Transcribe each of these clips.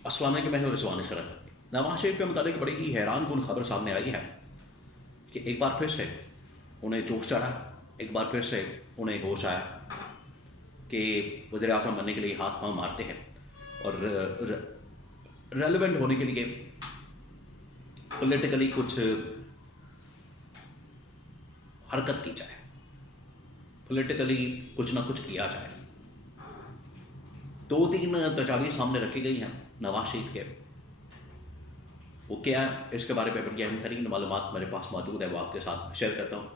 अस्सलाम वालेकुम, मैं हूं रिजवान शरफ। नवाज शरीफ के मुतालिक बड़ी ही हैरान कुन खबर सामने आई है कि एक बार फिर से उन्हें जोश चढ़ा, एक बार फिर से उन्हें होश आया कि वज़ीर आज़म बनने के लिए हाथ पांव मारते हैं और रेलिवेंट होने के लिए पॉलिटिकली कुछ हरकत की जाए, पॉलिटिकली कुछ ना कुछ किया जाए। दो तीन तजावीज़ सामने रखी गई हैं नवाज शरीफ के। वो क्या है, इसके बारे में बड़ी अहम तरीन मालूमात मेरे पास मौजूद है, वो आपके साथ शेयर करता हूँ।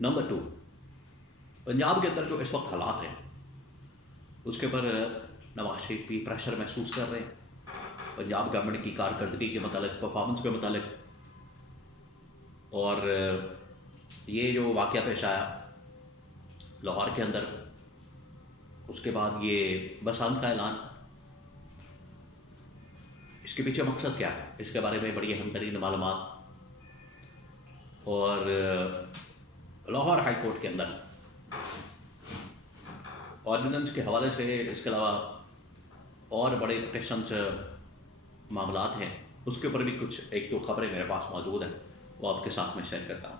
नंबर 2, पंजाब के अंदर जो इस वक्त हालात हैं उसके पर नवाज शरीफ भी प्रेशर महसूस कर रहे हैं, पंजाब गवर्नमेंट की कारकर्दगी के मतलब, परफॉर्मेंस के मतलब। और ये जो वाक़या पेश आया लाहौर के अंदर, उसके बाद ये बसंत का ऐलान, इसके पीछे मकसद क्या है, इसके बारे में बड़ी अहम तरीन मालूमात। और लाहौर हाई कोर्ट के अंदर ऑर्डिनेंस के हवाले से, इसके अलावा और बड़े पिटिशंस मामलात हैं, उसके ऊपर भी कुछ एक दो खबरें मेरे पास मौजूद हैं, वो आपके साथ में शेयर करता हूँ।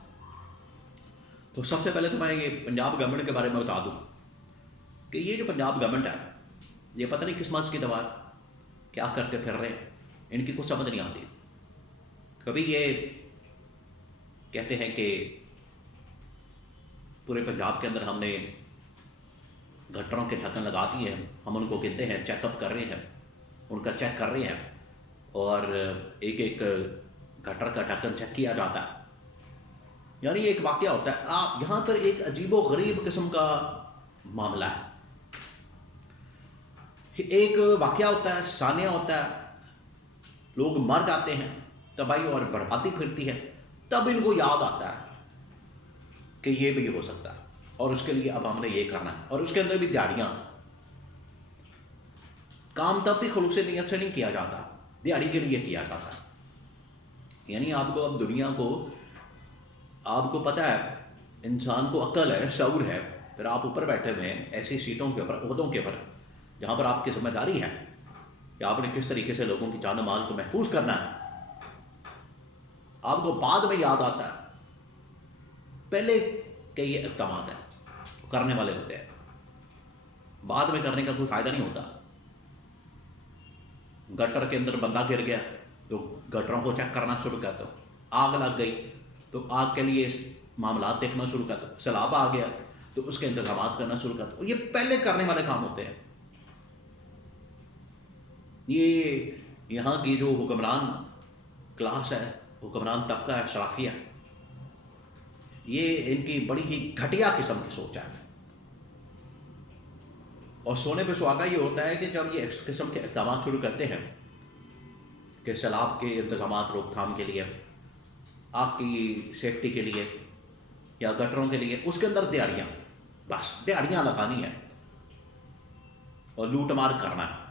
तो सबसे पहले तो मैं ये पंजाब गवर्नमेंट के बारे में बता दूँ कि ये जो पंजाब गवर्नमेंट है, ये पता नहीं किस मर्ज़ की दवा क्या करते फिर रहे हैं, इनकी कुछ समझ नहीं आती। कभी ये कहते हैं कि पूरे पंजाब के अंदर हमने गटरों के ढक्कन लगा दिए हैं, हम उनको गिनते हैं, चेकअप कर रहे हैं, उनका चेक कर रहे हैं, और एक एक गटर का ढक्कन चेक किया जाता है। यानी एक वाक़या होता है, आप यहाँ पर एक अजीबो गरीब किस्म का मामला है। एक वाक़या होता है, सानिया होता है, लोग मर जाते हैं, तबाही और बर्बादी फिरती है, तब इनको याद आता है कि ये भी हो सकता है और उसके लिए अब हमने ये करना है। और उसके अंदर भी दिहाड़ियाँ, काम तब भी खुलूस नीयत से नहीं किया जाता, दिहाड़ी के लिए किया जाता है। यानी आपको अब दुनिया को, आपको पता है, इंसान को अक्ल है, शऊर है, फिर आप ऊपर बैठे हुए हैं ऐसी सीटों के ऊपर, ओहदों के ऊपर, जहाँ पर आपकी जिम्मेदारी है कि आपने किस तरीके से लोगों की जान माल को महफूज करना है। आपको बाद में याद आता है, पहले के ये इक़दाम है करने वाले होते हैं, बाद में करने का कोई फ़ायदा नहीं होता। गटर के अंदर बंदा गिर गया तो गटरों को चेक करना शुरू कर दो, आग लग गई तो आग के लिए मामला देखना शुरू कर दो, सैलाब आ गया तो उसके इंतजाम करना शुरू कर दो। ये पहले करने वाले काम होते हैं। ये यहाँ की जो हुक्मरान क्लास है, हुक्मरान तबका है, शराफिया, ये इनकी बड़ी ही घटिया किस्म की सोच है। और सोने पे सुहागा ये होता है कि जब ये इस किस्म के इक़दाम शुरू करते हैं कि सैलाब के इंतजाम, रोकथाम के लिए, आपकी सेफ्टी के लिए या गटरों के लिए, उसके अंदर दिहाड़ियाँ, बस दिहाड़ियाँ लगानी है और लूट मार करना है,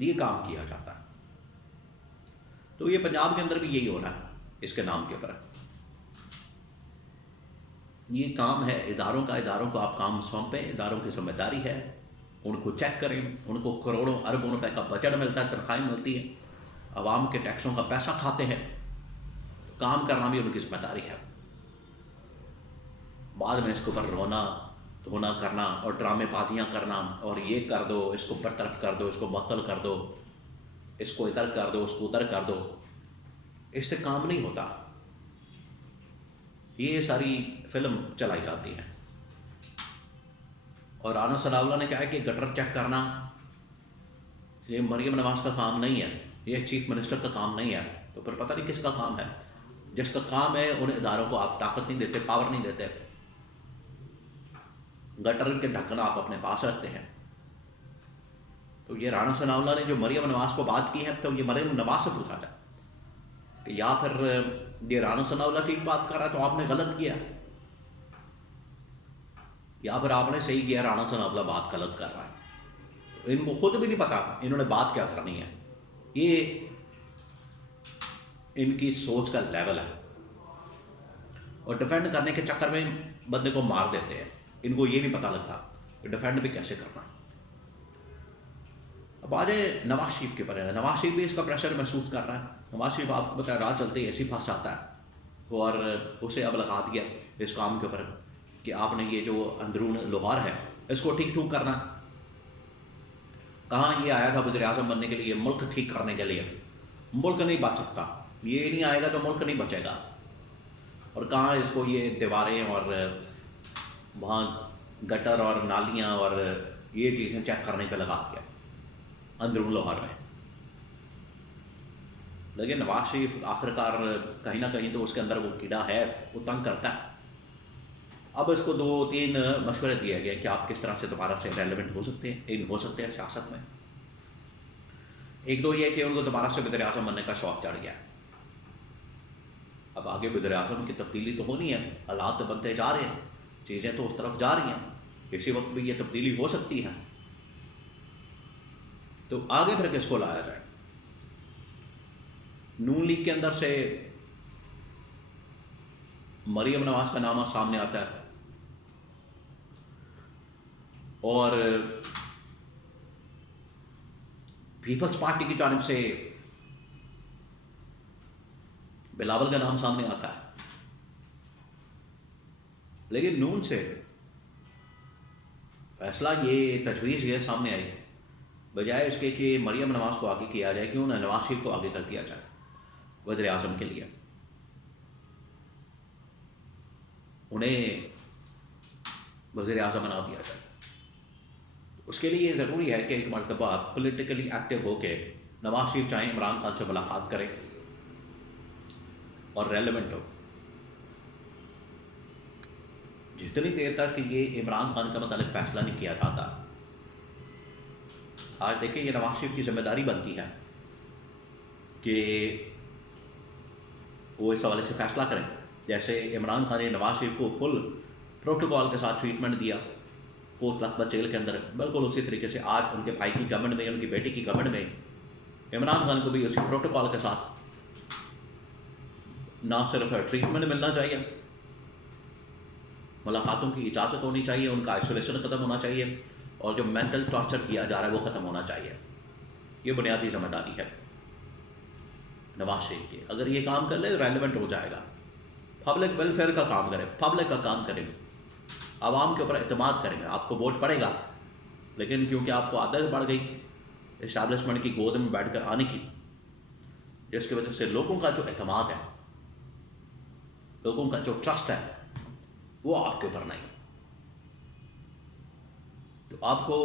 ये काम किया जाता है। तो ये पंजाब के अंदर भी यही हो रहा है, इसके नाम के ऊपर। ये काम है इदारों का, इदारों को आप काम सौंपें, इदारों की जिम्मेदारी है, उनको चेक करें, उनको करोड़ों अरबों रुपए का बजट मिलता है, तनख्वाहें मिलती है, आवाम के टैक्सों का पैसा खाते हैं, तो काम करना भी उनकी जिम्मेदारी है। बाद में इसके ऊपर रोना धोना करना और ड्रामेबाजियाँ करना, और ये कर दो, इसको बरतरफ कर दो, इसको मुअत्तल कर दो, इसको इधर कर दो, उसको उधर कर दो, इससे काम नहीं होता। ये सारी फिल्म चलाई जाती है। और राना सनाउल्लाह ने कहा है कि गटर चेक करना ये मरियम नवाज का काम नहीं है, ये चीफ मिनिस्टर का काम नहीं है, तो फिर पता नहीं किसका काम है। जिसका काम है उन इदारों को आप ताकत नहीं देते, पावर नहीं देते, गटर के ढक्कन आप अपने पास रखते हैं। तो ये राना सनाउल्लाह ने जो मरियम नवाज को बात की है, तो ये मरियम नवाज से पूछा जाए कि या फिर ये राना सनाउल्लाह ठीक बात कर रहा है तो आपने गलत किया, या फिर आपने सही किया, राना सनाउल्लाह बात गलत कर रहा है। तो इनको खुद भी नहीं पता इन्होंने बात क्या करनी है। ये इनकी सोच का लेवल है। और डिफेंड करने के चक्कर में बंदे को मार देते हैं, इनको ये नहीं पता लगता कि डिफेंड भी कैसे करना। अब बाजे नवाज शरीफ के ऊपर है। नवाज शरीफ भी इसका प्रेशर महसूस कर रहा है। नवाज शरीफ आपको पता है राह चलते ही ऐसी फंस जाता है और उसे अब लगा दिया इस काम के ऊपर कि आपने ये जो अंदरून लोहार है इसको ठीक ठूक करना। कहाँ ये आया था वज़ीर आज़म बनने के लिए, मुल्क ठीक करने के लिए। मुल्क नहीं बच सकता, ये नहीं आएगा तो मुल्क नहीं बचेगा। और कहाँ इसको ये दीवारें और वहाँ गटर और नालियाँ और ये चीज़ें चेक करने पे लगा दिया अंदरून लाहौर में। लेकिन नवाज शरीफ आखिरकार कहीं ना कहीं तो उसके अंदर वो कीड़ा है, वो तंग करता है। अब इसको 2-3 मशवरे दिए गए कि आप किस तरह से दोबारा से रेलेवेंट हो सकते हैं, इन हो सकते हैं सियासत में। एक तो ये कि उनको दोबारा से वज़ीर आज़म बनने का शौक़ चढ़ गया। अब आगे वज़ीर आज़म की तब्दीली तो होनी है, हालात तो बनते जा रहे हैं, चीज़ें तो उस तरफ जा रही हैं, किसी वक्त भी ये तब्दीली हो सकती है। तो आगे फिर किसको लाया जाए? नून लीग के अंदर से मरियम नवाज का नाम सामने आता है और पीपल्स पार्टी की जानिब से बिलावल का नाम सामने आता है। लेकिन नून से फैसला ये तजवीज़ ये सामने आई, बजाय इसके कि मरियम नवाज को आगे किया जाए, क्यों ना नवाज शरीफ को आगे कर दिया जाए वज़ीर आज़म के लिए। उन्हें वज़ीर आज़म बना दिया जाए। उसके लिए ये ज़रूरी है कि एक मरतबा पॉलिटिकली एक्टिव होके नवाज शरीफ चाहे इमरान खान से मुलाकात करें और रेलेवेंट हो। जितनी देर तक ये इमरान खान का मतलब फैसला नहीं किया जाता, आज देखिए ये नवाज शरीफ की जिम्मेदारी बनती है कि वो इस हवाले से फैसला करें। जैसे इमरान खान ने नवाज शरीफ को फुल प्रोटोकॉल के साथ ट्रीटमेंट दिया पोस्ट लखपत जेल के अंदर, बिल्कुल उसी तरीके से आज उनके भाई की गवर्नमेंट में, उनकी बेटी की गवर्नमेंट में इमरान खान को भी उसी प्रोटोकॉल के साथ ना सिर्फ ट्रीटमेंट मिलना चाहिए, मुलाकातों की इजाज़त होनी चाहिए, उनका आइसोलेशन ख़त्म होना चाहिए और जो मेंटल टॉर्चर किया जा रहा है वो ख़त्म होना चाहिए। ये बुनियादी जिम्मेदारी है नवाज शरीफ की। अगर ये काम कर ले तो रेलेवेंट हो जाएगा। पब्लिक वेलफेयर का काम करें, पब्लिक का काम करें, आवाम के ऊपर एतमाद करेंगे। आपको वोट पड़ेगा, लेकिन क्योंकि आपको आदत बढ़ गई इस्टेब्लिशमेंट की गोद में बैठकर आने की, जिसकी वजह से लोगों का जो एतमाद है, लोगों का जो ट्रस्ट है, वो आपके ऊपर नहीं। तो आपको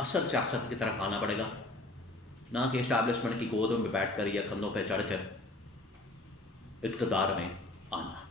असल सियासत की तरफ आना पड़ेगा, ना कि इस्टेब्लिशमेंट की गोद में बैठकर या कंधों पर चढ़कर इक़्तिदार में आना।